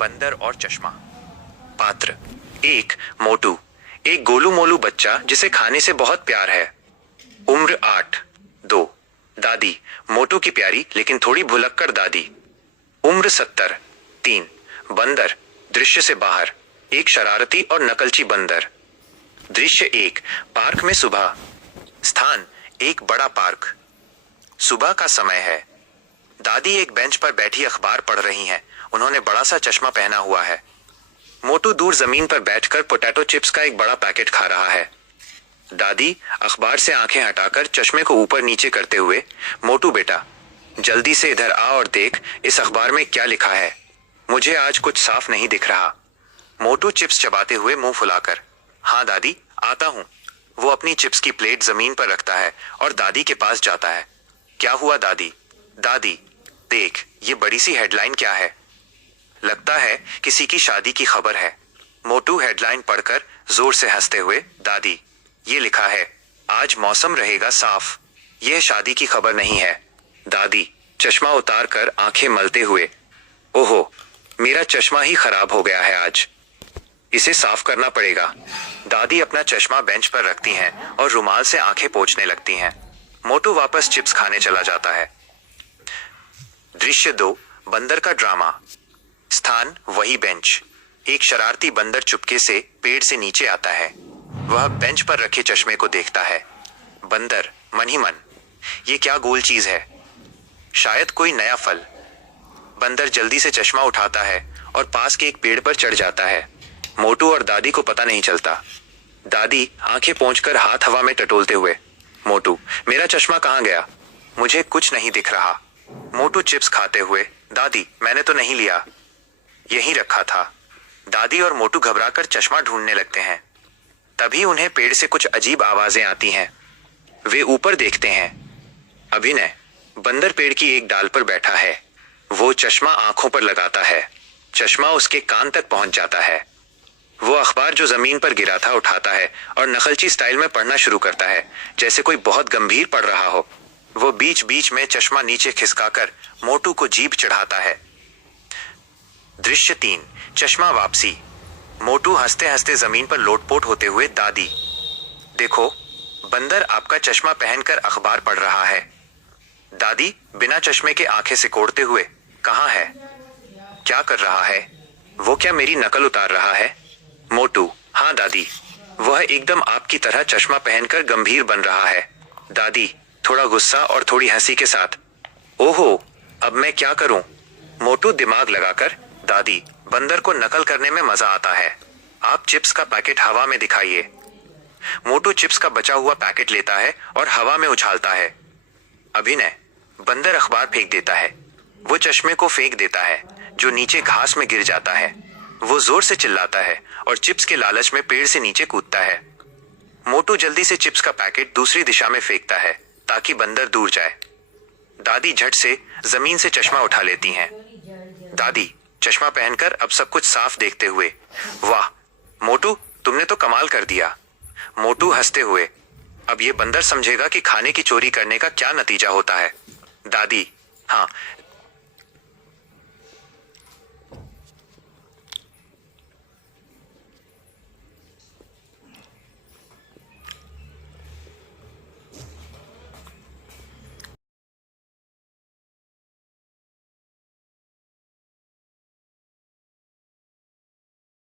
बंदर और चश्मा। पात्र एक, मोटू, एक गोलू मोलू बच्चा जिसे खाने से बहुत प्यार है। उम्र 8। 2, दादी, मोटू की प्यारी लेकिन थोड़ी भुलक्कड़ दादी। उम्र 70। 3, बंदर, दृश्य से बाहर, एक शरारती और नकलची बंदर। दृश्य 1, पार्क में सुबह। स्थान एक बड़ा पार्क। सुबह का समय है। दादी एक बेंच पर बैठी अखबार पढ़ रही हैं। उन्होंने बड़ा सा चश्मा पहना हुआ है। मोटू दूर जमीन पर बैठकर पोटैटो चिप्स का एक बड़ा पैकेट खा रहा है। दादी अखबार से आंखें हटाकर चश्मे को ऊपर नीचे करते हुए, मोटू बेटा, जल्दी से इधर आ और देख इस अखबार में क्या लिखा है। मुझे आज कुछ साफ नहीं दिख रहा। मोटू चिप्स चबाते हुए मुंह फुलाकर, हाँ दादी, आता हूं। वो अपनी चिप्स की प्लेट जमीन पर रखता है और दादी के पास जाता है। क्या हुआ दादी? दादी, देख ये बड़ी सी हेडलाइन क्या है। लगता है किसी की शादी की खबर है। मोटू हेडलाइन पढ़कर जोर से हंसते हुए, दादी, ये लिखा है, आज मौसम रहेगा साफ। यह शादी की खबर नहीं है। दादी चश्मा उतार कर आंखें मलते हुए, ओहो, मेरा चश्मा ही खराब हो गया है आज। इसे साफ करना पड़ेगा। दादी अपना चश्मा बेंच पर रखती हैं और रुमाल से आंखें पोंछने लगती हैं। मोटू वापस चिप्स खाने चला जाता है। दृश्य 2, बंदर का ड्रामा। स्थान वही बेंच। एक शरारती बंदर चुपके से पेड़ से नीचे आता है। वह बेंच पर रखे चश्मे को देखता है। बंदर मन ही मन, ये क्या गोल चीज है? शायद कोई नया फल। बंदर जल्दी से चश्मा उठाता है और पास के एक पेड़ पर चढ़ जाता है। मोटू और दादी को पता नहीं चलता। दादी आंखें पोंछकर हाथ हवा में टटोलते हुए, मोटू, मेरा चश्मा कहाँ गया? मुझे कुछ नहीं दिख रहा। मोटू चिप्स खाते हुए, दादी, मैंने तो नहीं लिया, यहीं रखा था। दादी और मोटू घबराकर चश्मा ढूंढने लगते हैं। तभी उन्हें पेड़ से कुछ अजीब आवाजें आती हैं। वे ऊपर देखते हैं। अभिनय, बंदर पेड़ की एक डाल पर बैठा है। वो चश्मा आंखों पर लगाता है। चश्मा उसके कान तक पहुंच जाता है। वो अखबार जो जमीन पर गिरा था उठाता है और नकलची स्टाइल में पढ़ना शुरू करता है, जैसे कोई बहुत गंभीर पढ़ रहा हो। वो बीच बीच में चश्मा नीचे खिसकाकर मोटू को जीभ चढ़ाता है। दृश्य 3, चश्मा वापसी। मोटू हंसते हंसते जमीन पर लोटपोट होते हुए, दादी, देखो, बंदर आपका चश्मा पहनकर अखबार पढ़ रहा है। दादी बिना चश्मे के आंखें सिकोड़ते हुए, कहाँ है? क्या कर रहा है? वो क्या मेरी नकल उतार रहा है? मोटू, हाँ दादी, वह एकदम आपकी तरह चश्मा पहनकर गंभीर बन रहा है। दादी थोड़ा गुस्सा और थोड़ी हंसी के साथ, ओहो, अब मैं क्या करूं? मोटू दिमाग लगाकर, दादी, बंदर को नकल करने में मजा आता है। आप चिप्स का पैकेट हवा में दिखाइए। मोटू चिप्स का बचा हुआ पैकेट लेता है और हवा में उछालता है। अभिनय, बंदर अखबार फेंक देता है। वो चश्मे को फेंक देता है, जो नीचे घास में गिर जाता है। वो जोर से चिल्लाता है और चिप्स के लालच में पेड़ से नीचे कूदता है। मोटू जल्दी से चिप्स का पैकेट दूसरी दिशा में फेंकता है ताकि बंदर दूर जाए। दादी झट से जमीन से चश्मा उठा लेती हैं। दादी चश्मा पहनकर अब सब कुछ साफ देखते हुए, वाह मोटू, तुमने तो कमाल कर दिया। मोटू हंसते हुए, अब ये बंदर समझेगा कि खाने की चोरी करने का क्या नतीजा होता है। दादी, हाँ,